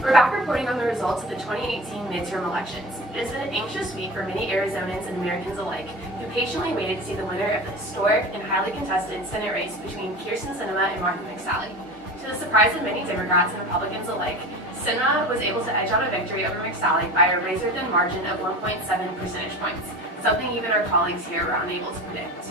We're back reporting on the results of the 2018 midterm elections. It has been an anxious week for many Arizonans and Americans alike, who patiently waited to see the winner of the historic and highly contested Senate race between Kyrsten Sinema and Martha McSally. To the surprise of many Democrats and Republicans alike, Sinema was able to edge out a victory over McSally by a razor-thin margin of 1.7 percentage points, something even our colleagues here were unable to predict.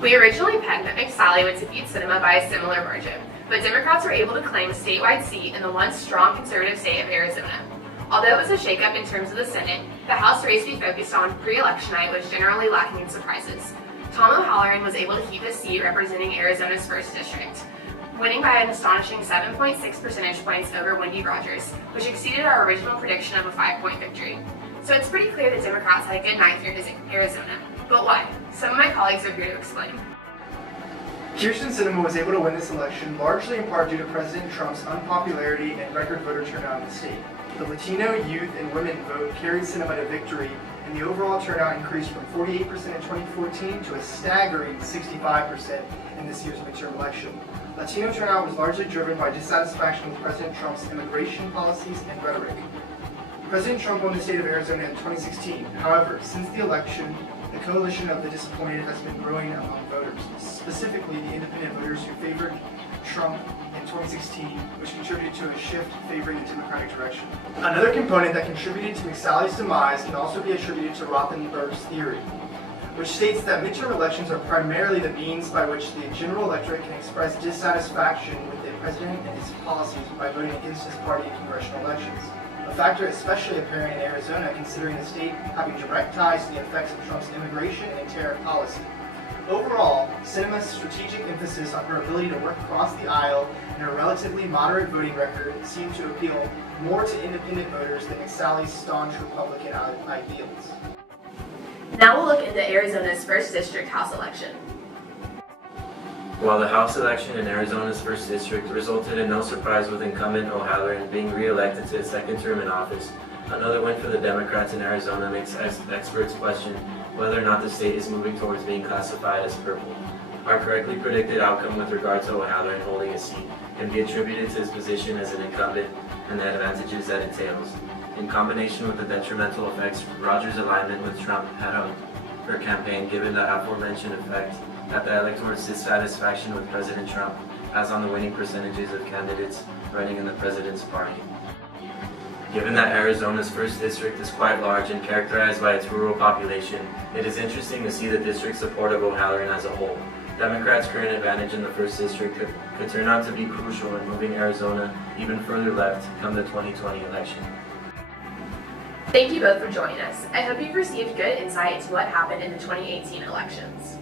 We originally pegged that McSally would defeat Sinema by a similar margin, but Democrats were able to claim a statewide seat in the once strong conservative state of Arizona. Although it was a shakeup in terms of the Senate, the House race we focused on pre-election night was generally lacking in surprises. Tom O'Halloran was able to keep his seat representing Arizona's 1st District, winning by an astonishing 7.6 percentage points over Wendy Rogers, which exceeded our original prediction of a 5-point victory. So it's pretty clear that Democrats had a good night here in Arizona. But why? Some of my colleagues are here to explain. Kyrsten Sinema was able to win this election largely in part due to President Trump's unpopularity and record voter turnout in the state. The Latino, youth, and women vote carried Sinema to victory, and the overall turnout increased from 48% in 2014 to a staggering 65% in this year's midterm election. Latino turnout was largely driven by dissatisfaction with President Trump's immigration policies and rhetoric. President Trump won the state of Arizona in 2016. However, since the election, the coalition of the disappointed has been growing among voters, specifically the independent voters who favored Trump in 2016, which contributed to a shift favoring the Democratic direction. Another component that contributed to McSally's demise can also be attributed to Rothenberg's theory, which states that midterm elections are primarily the means by which the general electorate can express dissatisfaction with the president and his policies by voting against his party in congressional elections. A factor especially apparent in Arizona, considering the state having direct ties to the effects of Trump's immigration and tariff policy. Overall, Sinema's strategic emphasis on her ability to work across the aisle and her relatively moderate voting record seemed to appeal more to independent voters than McSally's staunch Republican ideals. Now we'll look into Arizona's 1st District House election. While the House election in Arizona's 1st District resulted in no surprise with incumbent O'Halloran being re-elected to his 2nd term in office, another win for the Democrats in Arizona makes experts question whether or not the state is moving towards being classified as purple. Our correctly predicted outcome with regard to O'Halloran holding a seat can be attributed to his position as an incumbent and the advantages that entails. In combination with the detrimental effects Rogers' alignment with Trump had on her campaign, given the aforementioned effect that the electorate's dissatisfaction with President Trump has on the winning percentages of candidates running in the president's party. Given that Arizona's 1st District is quite large and characterized by its rural population, it is interesting to see the district's support of O'Halloran as a whole. Democrats' current advantage in the 1st District could turn out to be crucial in moving Arizona even further left come the 2020 election. Thank you both for joining us. I hope you've received good insight into what happened in the 2018 elections.